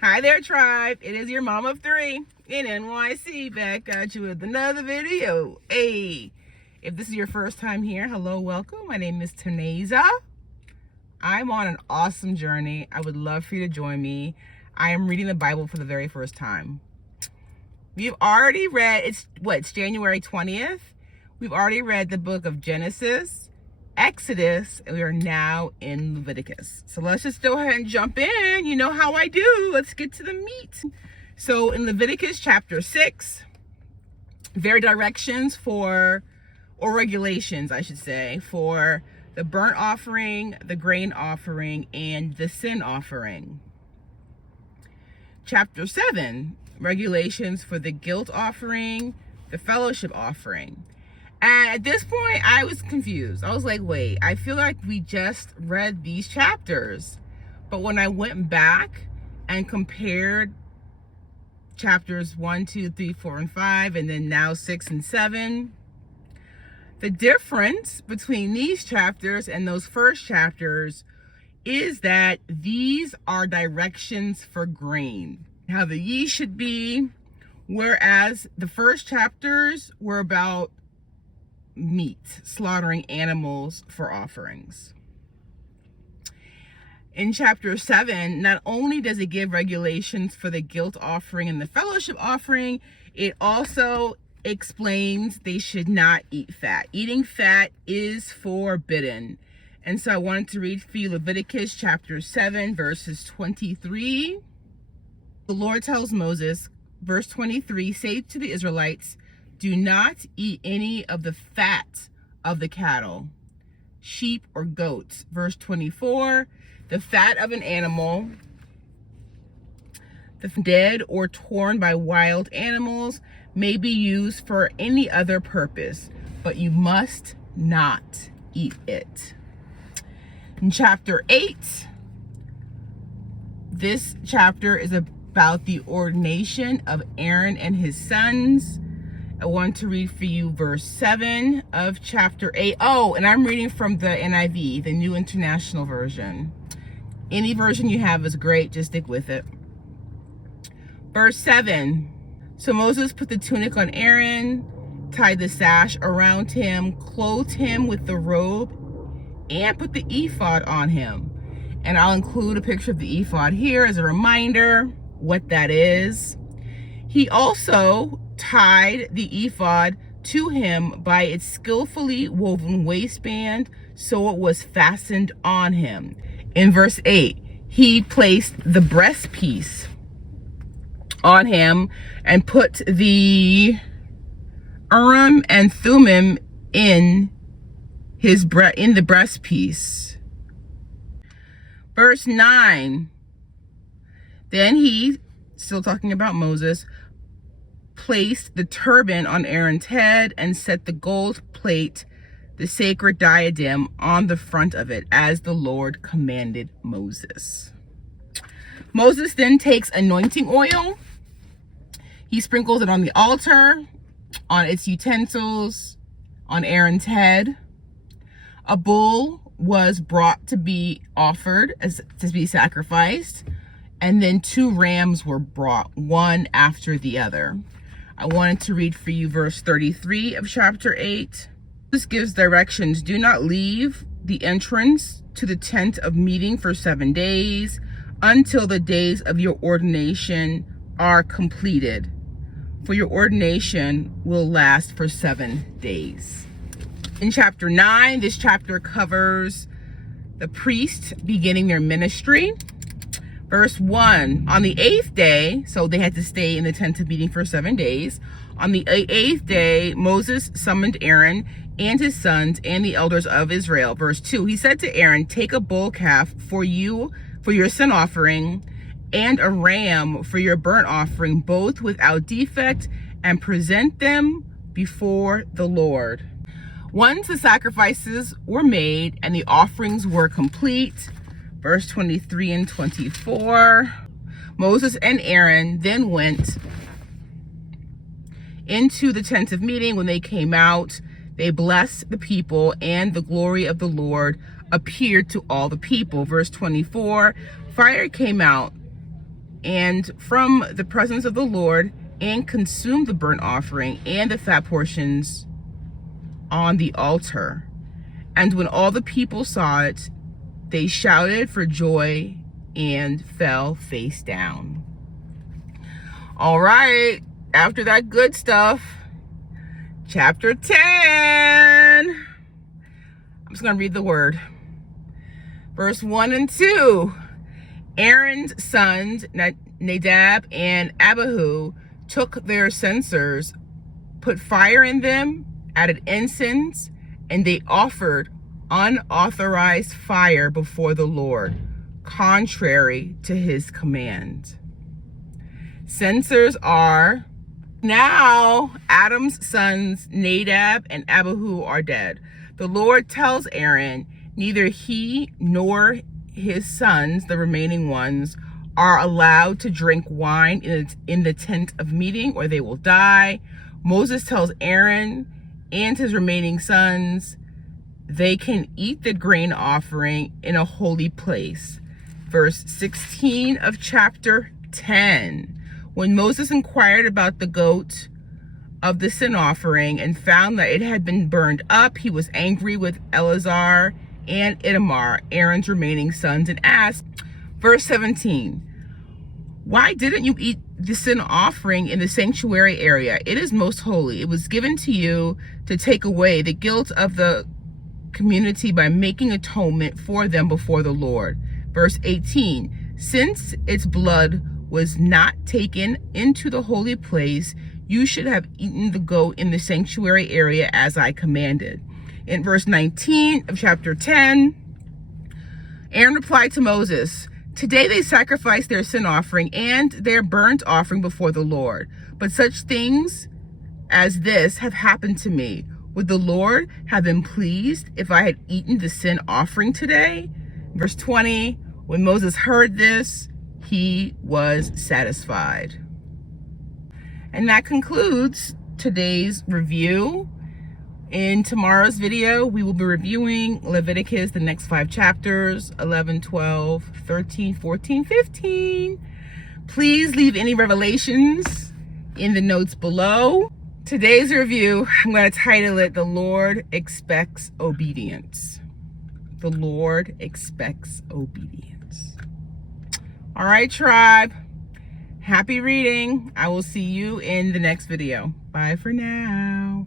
Hi there, tribe. It is your mom of three in NYC back at you with another video. Hey, if this is your first time here, hello, welcome. My name is Taneza. I'm on an awesome journey. I would love for you to join me. I am reading the Bible for the very first time. We've already read, it's January 20th. We've already read the book of Genesis, Exodus, and we are now in Leviticus. So let's just go ahead and jump in. You know how I do. Let's get to the meat. So in Leviticus chapter 6, there are directions for, or regulations, I should say, for the burnt offering, the grain offering, and the sin offering. Chapter 7, regulations for the guilt offering, the fellowship offering. And at this point, I was confused. I was like, wait, I feel like we just read these chapters. But when I went back and compared chapters 1, 2, 3, 4, and 5, and then now 6 and 7, the difference between these chapters and those first chapters is that these are directions for grain, how the yeast should be, whereas the first chapters were about meat, slaughtering animals for offerings. In chapter 7, not only does it give regulations for the guilt offering and the fellowship offering, it also explains they should not eat fat. Eating fat is forbidden. And so I wanted to read for you Leviticus chapter 7, verses 23. The Lord tells Moses, verse 23, say to the Israelites, do not eat any of the fat of the cattle, sheep, or goats. Verse 24, the fat of an animal, the dead or torn by wild animals, may be used for any other purpose, but you must not eat it. In chapter 8, this chapter is about the ordination of Aaron and his sons. I want to read for you verse 7 of chapter 8. Oh, and I'm reading from the NIV, the New International Version. Any version you have is great, just stick with it. Verse 7. So Moses put the tunic on Aaron, tied the sash around him, clothed him with the robe, and put the ephod on him. And I'll include a picture of the ephod here as a reminder what that is. He also tied the ephod to him by its skillfully woven waistband, so it was fastened on him. In verse 8, he placed the breastpiece on him and put the Urim and Thummim in the breastpiece. Verse 9, then he, still talking about Moses, placed the turban on Aaron's head and set the gold plate, the sacred diadem, on the front of it, as the Lord commanded Moses. Moses then takes anointing oil. He sprinkles it on the altar, on its utensils, on Aaron's head. A bull was brought to be offered, to be sacrificed, and then 2 rams were brought, one after the other. I wanted to read for you verse 33 of chapter 8. This gives directions. Do not leave the entrance to the tent of meeting for 7 days until the days of your ordination are completed. For your ordination will last for 7 days. In chapter 9, this chapter covers the priests beginning their ministry. Verse 1, on the 8th day, so they had to stay in the tent of meeting for 7 days. On the 8th day, Moses summoned Aaron and his sons and the elders of Israel. Verse 2, he said to Aaron, take a bull calf for your sin offering and a ram for your burnt offering, both without defect, and present them before the Lord. Once the sacrifices were made and the offerings were complete, verse 23 and 24, Moses and Aaron then went into the tent of meeting. When they came out, they blessed the people, and the glory of the Lord appeared to all the people. Verse 24, fire came out and from the presence of the Lord, and consumed the burnt offering and the fat portions on the altar. And when all the people saw it, they shouted for joy and fell face down. All right, after that good stuff, chapter 10. I'm just going to read the word. Verse 1 and 2. Aaron's sons, Nadab and Abihu, took their censers, put fire in them, added incense, and they offered unauthorized fire before the Lord, contrary to his command. Censers are, now Adam's sons Nadab and Abihu are dead. The Lord tells Aaron, neither he nor his sons, the remaining ones, are allowed to drink wine in the tent of meeting, or they will die. Moses tells Aaron and his remaining sons they can eat the grain offering in a holy place. Verse 16 of chapter 10. When Moses inquired about the goat of the sin offering and found that it had been burned up, he was angry with Eleazar and Ithamar, Aaron's remaining sons, and asked, verse 17, why didn't you eat the sin offering in the sanctuary area? It is most holy. It was given to you to take away the guilt of the community by making atonement for them before the Lord. Verse 18, since its blood was not taken into the holy place, you should have eaten the goat in the sanctuary area as I commanded. In verse 19 of chapter 10, Aaron replied to Moses, today they sacrifice their sin offering and their burnt offering before the Lord. But such things as this have happened to me. Would the Lord have been pleased if I had eaten the sin offering today? Verse 20, when Moses heard this, he was satisfied. And that concludes today's review. In tomorrow's video, we will be reviewing Leviticus, the next 5 chapters, 11, 12, 13, 14, 15. Please leave any revelations in the notes below. Today's review, I'm going to title it, The Lord Expects Obedience. The Lord expects obedience. All right, tribe. Happy reading. I will see you in the next video. Bye for now.